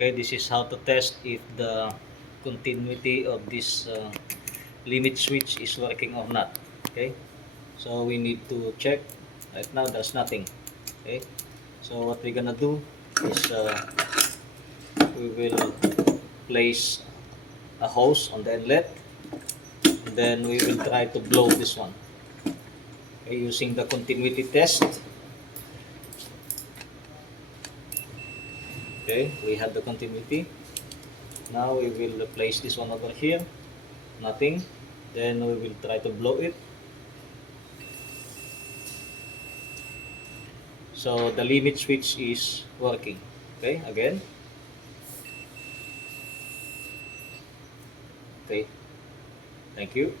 Okay, this is how to test if the continuity of this limit switch is working or not. Okay, so we need to check. Right now there's nothing. Okay, so what we're gonna do is we will place a hose on the inlet, and then we will try to blow this one, okay, using the continuity test. Okay, we have the continuity. Now we will place this one over here, nothing. Then we will try to blow it. So the limit switch is working. Okay, again. Okay, thank you.